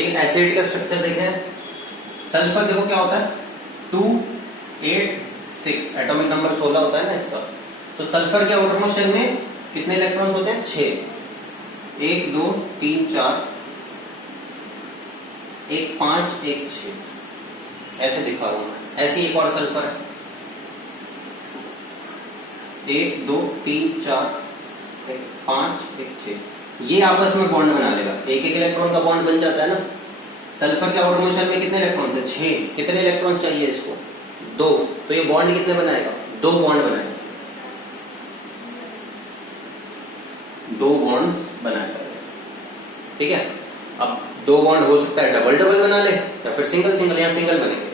ठीक है, एसिड का स्ट्रक्चर देखें। सल्फर देखो क्या होता है 286, एटॉमिक नंबर 16 होता है ना इसका। तो सल्फर के आउटर मोस्ट शेल में कितने इलेक्ट्रॉन्स होते हैं? 6। 1 2 3 4, 1 5 1 6, ऐसे दिखा रहा हूं मैं। ऐसी एक और सल्फर है 1 2 3 4 1 5 1 6, ये आपस में बॉन्ड बना लेगा। एक एक इलेक्ट्रॉन का बॉन्ड बन जाता है ना। सल्फर के आउटर मोस्ट शेल में कितने इलेक्ट्रॉन्स है? 6। कितने इलेक्ट्रॉन्स चाहिए इसको? 2। तो ये बॉन्ड कितने बनाएगा? 2 बॉन्ड बनाएगा, 2 बॉन्ड्स बनाएगा। ठीक है, अब 2 बॉन्ड हो सकता है डबल डबल बना ले या फिर सिंगल सिंगल, या सिंगल बनेंगे।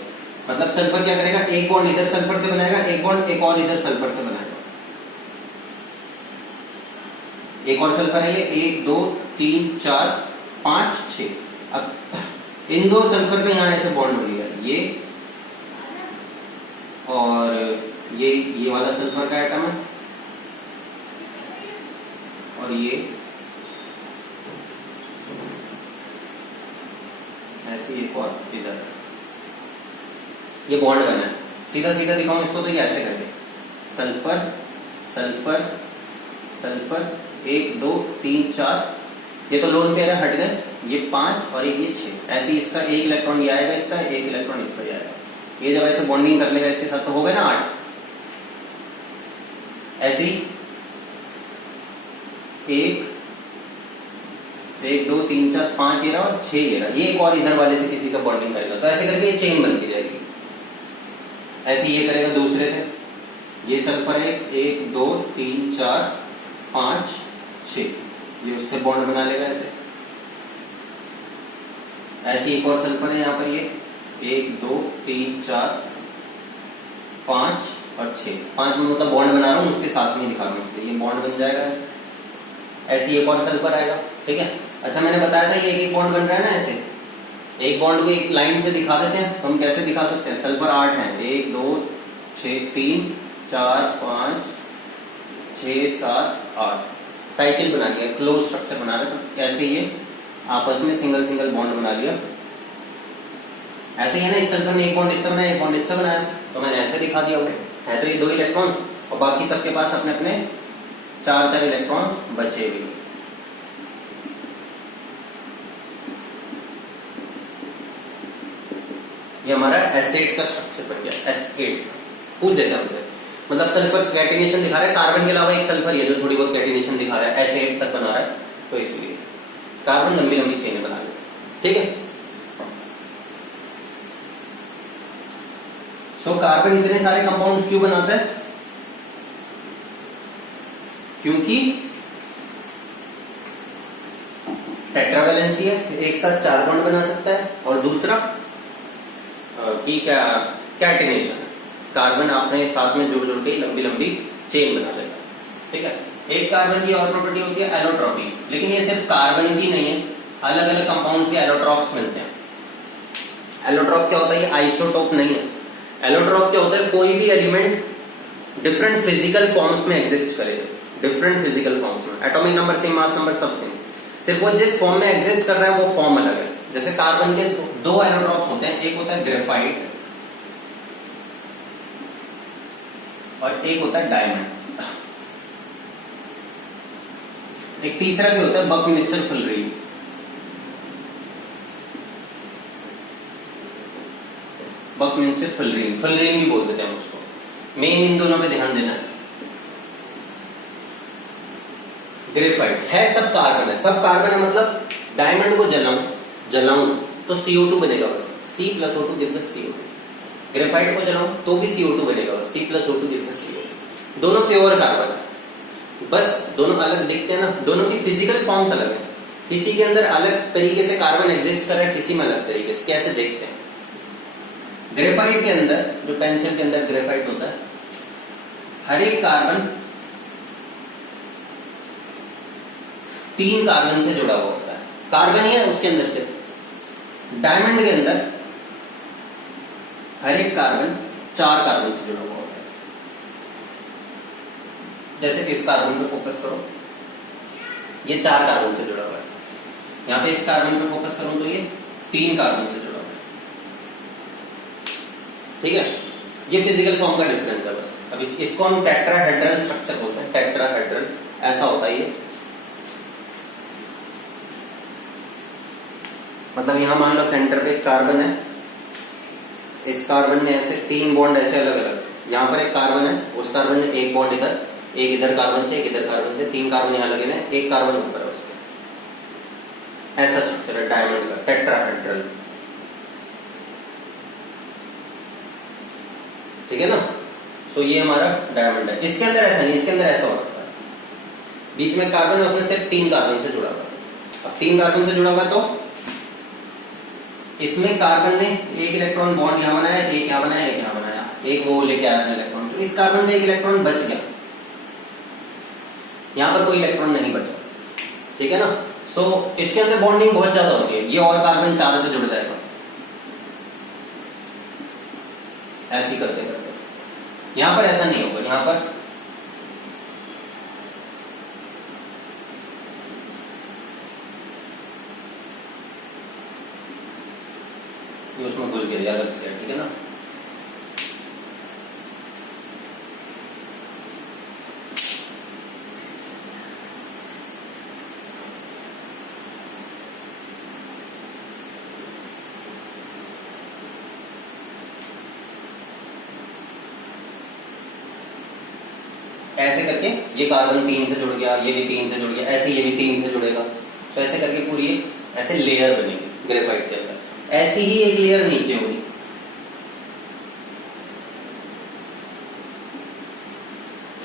मतलब सल्फर क्या करेगा, एक बॉन्ड इधर सल्फर से बनाएगा, एक बॉन्ड एक और इधर सल्फर से बनाएगा। एक और सल्फर है ये 1 2 3 4 5 6। अब इन 2 सल्फर का यहां ऐसे बॉन्ड बन गया, ये और ये वाला सल्फर का एटम है, और ये ऐसे एक और इधर, ये बॉन्ड बना है। सीधा सीधा दिखाऊं इसको तो ये ऐसे करके सल्फर सल्फर सल्फर 1 2 3 4, ये तो लोन पेयर है, हट गए। ये 5 और ये 6, ऐसे इसका एक इलेक्ट्रॉन ये आएगा, इसका एक इलेक्ट्रॉन इसका ये आएगा। ये जब ऐसे बॉन्डिंग कर लेगा इसके साथ तो हो गए ना 8। ऐसे 1 1 2 3 4 5 ये रहा और 6 ये रहा, ये एक और इधर वाले से किसी से बॉन्डिंग करेगा, तो ऐसे करके ये चेन बनती जाएगी। ऐसे ये करेगा दूसरे से, ये सल्फर है 1 2 3 4 5 6, ये उससे बॉन्ड बना लेगा ऐसे। ऐसी एक और सल्फर है यहाँ पर, ये 1 2 3 4 5 और 6, 5 में मतलब बॉन्ड बना रहा हूँ उसके साथ में दिखा रहा हूँ, इसलिए ये बॉन्ड बन जाएगा ऐसे। ऐसी एक और सल्फर आएगा। ठीक है, अच्छा मैंने बताया था ये एक एक बॉन्ड बन रहा है ना ऐसे। एक बॉन्ड को एक लाइन से दिखा देते हैं, तो हम कैसे दिखा सकते हैं? सल्फर 8 है, 1 2 6 3 4 5 6 7 8, साइकिल बना लिया, क्लोज स्ट्रक्चर बना रहे। तो ऐसे ये आपस में सिंगल सिंगल बॉन्ड बना लिया। ऐसे ही है ना, इस सल्फर ने एक बॉन्ड इससे बनाया, एक बॉन्ड इससे बनाया, तो मैंने ऐसे दिखा दिया है। तो ये 2 इलेक्ट्रॉन्स और बाकी सबके पास अपने अपने 4 इलेक्ट्रॉन्स बचे हुए। ये हमारा एसिड का स्ट्रक्चर बन गया। एसिड पूछ देते हैं हमसे, मतलब सल्फर कैटिनेशन दिखा रहा है, कार्बन के अलावा एक सल्फर ये जो थोड़ी बहुत कैटिनेशन दिखा रहा है, एसिड तक बना रहा है, तो इसलिए कार्बन लंबी लंबी चेनें बना रहे। ठीक है, सो कार्बन इतने सारे कंपाउंड्स क्यों बनाता है? क्योंकि टेट्रावैलेंसी है, एक साथ 4 बॉन्ड बना सकता है, और दूसरा कि क्या कैटिनेशन है, कार्बन अपने साथ में जुड़ जुड़ के लंबी लंबी चेन बना लेगा। ठीक है, एक कार्बन की और प्रॉपर्टी होती है एलोट्रॉपी, लेकिन ये सिर्फ कार्बन की नहीं है, अलग अलग कंपाउंड से एलोट्रॉप्स मिलते हैं। एलोट्रॉप क्या होता है? ये आइसोटोप नहीं है। एलोट्रॉप क्या होता है? कोई भी एलिमेंट डिफरेंट फिजिकल फॉर्म्स में एग्जिस्ट करे, डिफरेंट फिजिकल फॉर्म्स में, atomic number same, mass number सब सेम, सिर्फ वो जिस फॉर्म में एग्जिस्ट कर रहा है वो फॉर्म अलग है। जैसे कार्बन के 2 एलोट्रॉप्स होते हैं, एक होता है ग्रेफाइट और एक होता है डायमंड। एक तीसरा भी होता है Buckminster fullerene. Buckminster fullerene, fullerene भी बोल देते हैं उसको। मेन इन दोनों पे ध्यान देना है। ग्रेफाइट है सब कार्बन है, सब कार्बन है, मतलब डायमंड को जलाऊं तो CO2 बनेगा बस, C+O2 gives us CO2। Graphite को जलाऊं तो भी CO2 बनेगा बस, C+O2 gives us CO2। दोनों प्योर कार्बन है, बस दोनों अलग दिखते हैं ना, दोनों की फिजिकल फॉर्म्स अलग है। किसी के अंदर अलग तरीके से कार्बन एग्जिस्ट कर रहा है, किसी में अलग तरीके से। कैसे देखते हैं? ग्रेफाइट के अंदर, जो पेंसिल के अंदर ग्रेफाइट होता है, हर एक कार्बन 3 कार्बन से जुड़ा हुआ होता है, कार्बन ही है उसके अंदर से। डायमंड के अंदर हर एक कार्बन 4 कार्बन से जुड़ा हुआ होता है। जैसे इस कार्बन पे फोकस करो, ये 4 कार्बन से जुड़ा हुआ है। यहां पे इस कार्बन पे फोकस करूं तो ये 3 कार्बन से जुड़ा हुआ है। ठीक है, ये फिजिकल फॉर्म का डिफरेंस है बस। अब इसको हम टेट्राहेड्रल स्ट्रक्चर बोलते हैं। टेट्राहेड्रल ऐसा होता है ये, मतलब यहां मान लो सेंटर पे एक कार्बन है, इस कार्बन ने ऐसे 3 बॉन्ड ऐसे अलग अलग, यहां पर एक कार्बन है, उस कार्बन ने एक बॉन्ड इधर, एक इधर कार्बन से, एक इधर कार्बन से, 3 कार्बन यहां लगे हैं, एक कार्बन ऊपर है उसके। ऐसा स्ट्रक्चर है डायमंड का, टेट्राहेड्रल। ठीक है ना। सो ये हमारा डायमंड है। इसके अंदर ऐसा नहीं, इसके अंदर ऐसा होता है, बीच में कार्बन है, उसमें सिर्फ 3 कार्बन से जुड़ा हुआ है। अब 3 कार्बन से जुड़ा हुआ तो इसमें कार्बन ने एक इलेक्ट्रॉन बॉन्ड यहां बनाया, एक यहां बनाया, एक यहां बनाया, एक वो लेके आया अपना इलेक्ट्रॉन, तो इस कार्बन में एक इलेक्ट्रॉन बच गया, यहां पर कोई इलेक्ट्रॉन नहीं बचा। ठीक है ना। सो इसके अंदर बॉन्डिंग बहुत ज्यादा होती है, ये और कार्बन 4 से जुड़ जाएगा ऐसे करते करते। यहां पर ऐसा नहीं होगा, यहां पर ये उसमें घुस गया अलग से। ठीक है ना। ऐसे करके ये कार्बन 3 से जुड़ गया, ये भी 3 से जुड़ गया, ऐसे ये भी 3 से जुड़ेगा। तो ऐसे करके पूरी ऐसे लेयर बनेगी ग्रेफाइट के अंदर। ऐसी ही एक लेयर नीचे होगी,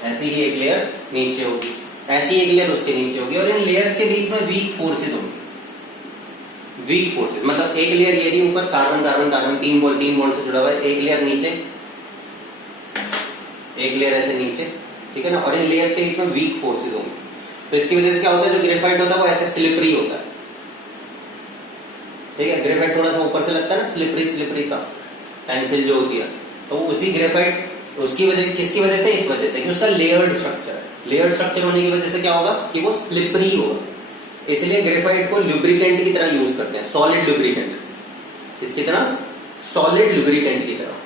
ऐसी ही एक लेयर नीचे होगी, ऐसी एक लेयर उसके नीचे होगी, और इन लेयर्स के बीच में वीक फोर्सेज होंगी। वीक फोर्सेज मतलब एक लेयर ये भी ऊपर कार्बन कार्बन कार्बन 3 बॉन्ड से जुड़ा हुआ है, एक लेयर नीचे, एक लेयर ऐसे नीचे। ठीक है ना। और इन लेयर्स के बीच में वीक फोर्सेज होंगे। तो इसकी वजह से क्या होता है, जो ग्रेफाइट होता है वो ऐसे स्लिपरी होता है। ठीक है, ग्रेफाइट थोड़ा सा ऊपर से लगता है ना, स्लिपरी स्लिपरी सा पेंसिल जो होती है, तो उसी ग्रेफाइट, उसकी वजह किसकी वजह से, इस वजह से कि उसका लेयर्ड स्ट्रक्चर है। लेयर्ड स्ट्रक्चर होने की वजह से क्या होगा कि वो स्लिपरी होगा, इसलिए ग्रेफाइट को लुब्रिकेंट की तरह यूज करते हैं, सॉलिड लुब्रिकेंट। किसकी तरह? सॉलिड लुब्रिकेंट की तरह।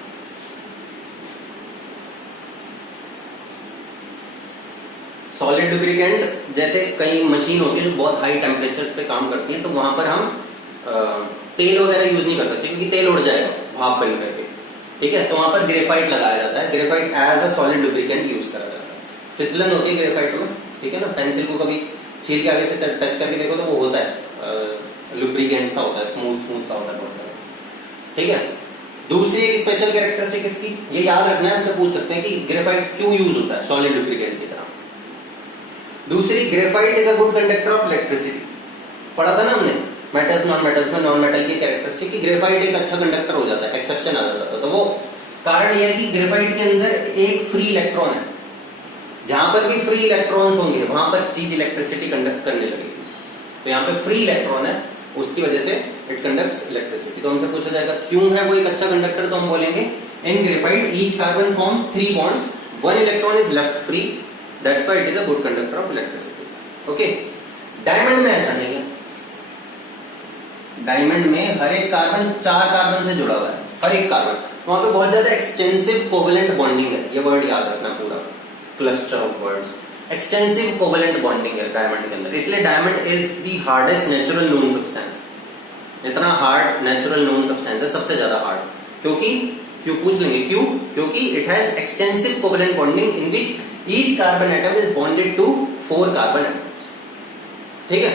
सॉलिड लुब्रिकेंट जैसे कई मशीन होती है जो बहुत हाई टेम्परेचर पे काम करती है, तो वहां पर हम तेल वगैरह यूज नहीं कर सकते क्योंकि तेल उड़ जाएगा भाप बन करके। ठीक है, तो वहां पर ग्रेफाइट लगाया जाता है। Graphite as a solid lubricant use करा जाता है। फिसलन होती है ग्रेफाइट में। ठीक है ना, पेंसिल को कभी छील के आगे से टच करके देखो तो वो होता है लुब्रिकेंट सा होता है, स्मूथ स्मूथ सा होता है। ठीक है, दूसरी एक स्पेशल कैरेक्टरिस्टिक इसकी ये याद रखना है, हमसे पूछ सकते हैं कि ग्रेफाइट क्यों यूज होता है सॉलिड लुब्रिकेंट की तरह। दूसरी, graphite is a good conductor of electricity. पढ़ा था ना हमने मेटल्स नॉन मेटल्स में, नॉन मेटल की कैरेक्टरिस्टिक कि ग्रेफाइट एक अच्छा कंडक्टर हो जाता है, एक्सेप्शन आ जाता है। तो वो कारण यह है कि ग्रेफाइट के अंदर एक फ्री इलेक्ट्रॉन है, जहां पर भी फ्री इलेक्ट्रॉन्स होंगे वहां पर चीज इलेक्ट्रिसिटी कंडक्ट करने लगेगी। तो यहाँ पे फ्री इलेक्ट्रॉन है, उसकी वजह से इट कंडक्ट्स इलेक्ट्रिसिटी। तो हमसे पूछा जाएगा क्यों है वो एक अच्छा कंडक्टर, तो हम बोलेंगे in graphite each carbon forms 3 bonds, 1 electron is left free, that's why it is a good conductor of electricity. Okay, diamond में ऐसा नहीं है। डायमंड में हर एक कार्बन 4 कार्बन से जुड़ा हुआ है, हर एक कार्बन। वहां पे बहुत ज्यादा एक्सटेंसिव कोवेलेंट बॉन्डिंग है, ये वर्ड याद रखना पूरा, cluster of words. Extensive covalent bonding है डायमंड के अंदर, इसलिए diamond is the hardest natural known substance. इतना हार्ड नेचुरल नोन सब्सटेंस है, सबसे ज्यादा हार्ड। क्यों पूछ लेंगे क्यों? क्योंकि it has extensive covalent bonding in which each carbon atom is bonded to 4 carbon atoms. ठीक है,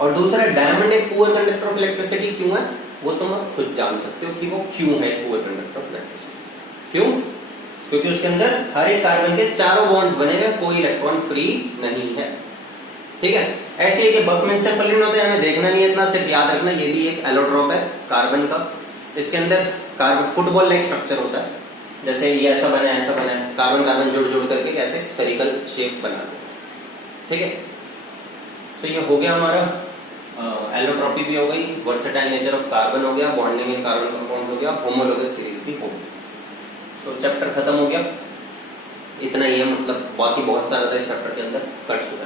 और दूसरा, डायमंड एक पुअर कंडक्टर ऑफ इलेक्ट्रिसिटी क्यों है, वो तुम खुद जान सकते हो कि वो क्यों है पुअर कंडक्टर ऑफ इलेक्ट्रिसिटी। क्यों? क्योंकि उसके अंदर हर एक कार्बन के 4 बॉन्ड्स बने हुए, कोई इलेक्ट्रॉन फ्री नहीं है। ठीक है, ऐसे ही बकमिंस्टर फलिन होता है, हमें देखना नहीं है इतना, सिर्फ याद रखना ये भी एक एलोट्रोप है कार्बन का। इसके अंदर कार्बन फुटबॉल लाइक स्ट्रक्चर होता है, जैसे ये ऐसा बना है, ऐसा बना है, कार्बन कार्बन जुड़ जुड़ करके कैसे स्फेरिकल शेप बना दो। ठीक है, तो ये हो गया हमारा एलोट्रॉपी भी हो गई, वर्सेटाइल नेचर ऑफ कार्बन हो गया, बॉन्डिंग इन कार्बन कंपाउंड्स हो गया, होमोलोगस सीरीज भी हो गई। तो चैप्टर खत्म हो गया, इतना ही है, मतलब बाकी बहुत सारा था इस चैप्टर के अंदर, कट चुका है।